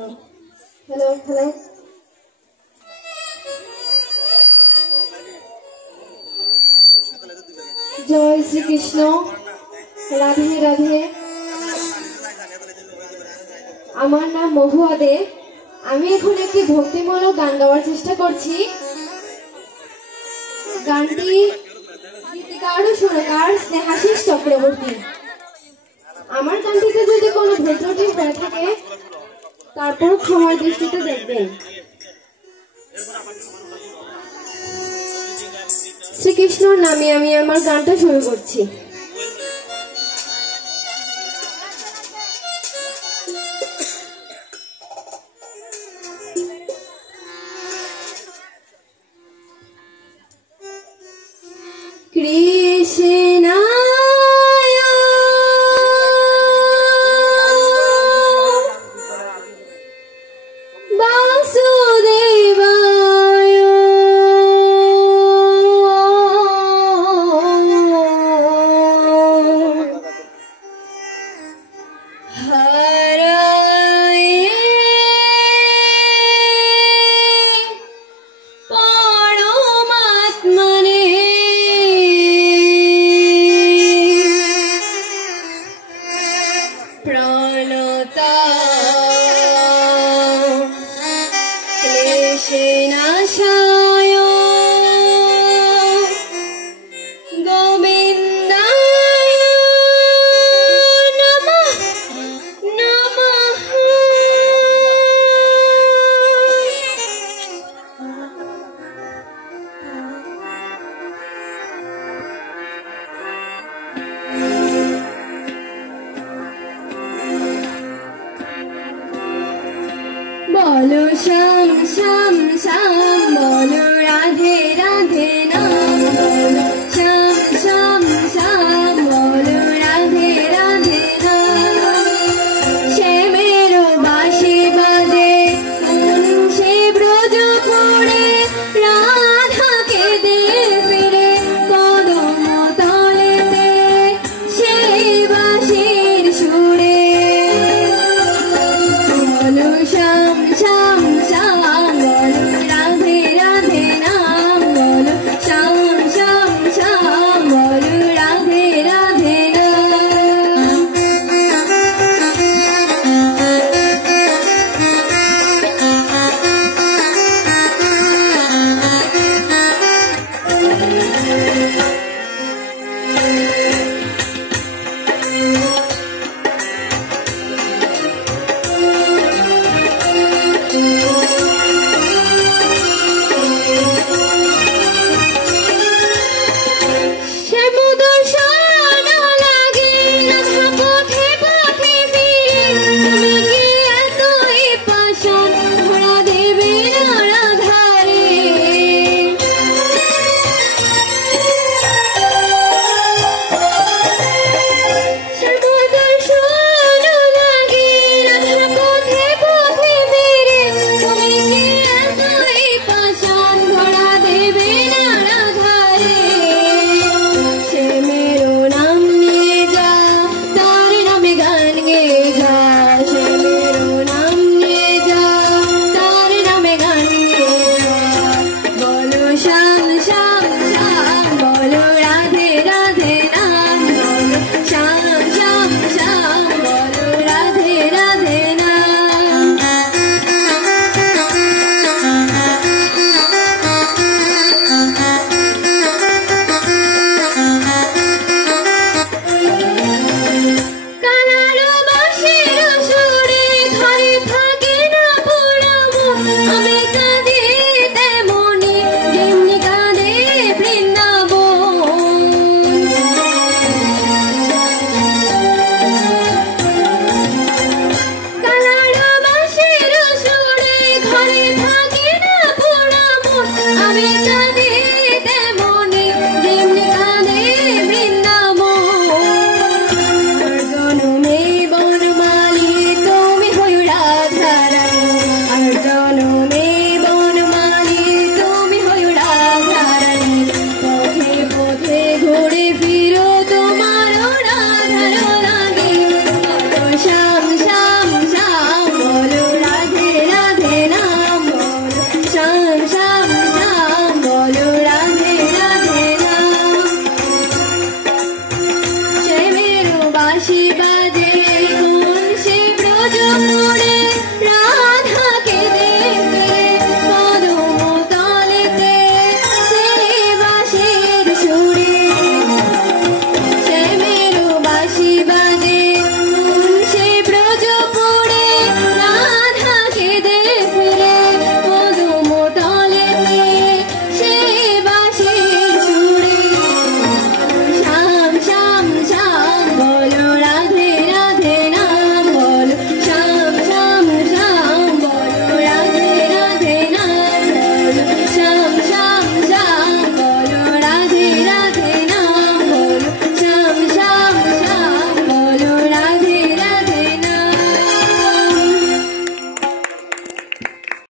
hello hello জয় শ্রীকৃষ্ণ রাধে রাধে আমার নাম মহুয়া দে আমি এখন একটি ভক্তিমূলক গান গাওয়ার চেষ্টা করছি গানটি গীতিকার ও সুরকার স্নেহাশিস চক্রবর্তী আমার গানটিতে যদি কোনো ভুল ত্রুটি হয়ে থাকে তারপর ক্ষমার দৃষ্টিতে দেখবেন শ্রীকৃষ্ণর নামে আমি আমার গানটা শুরু করছি কৃষ্ণ बोलो श्याम श्याम श्याम बोलो राधे राधे नाम बोलो श्याम श्याम श्याम बोलो राधे राधे नाम से मेरो बाशी बाजे मुंशी ब्रजपुरे राधा के दे फिरे कदम तलेते সেই বাঁশির সুরে बोलो श्याम श्याम श्याम बोलो राधे राधे नाम बोलो আজও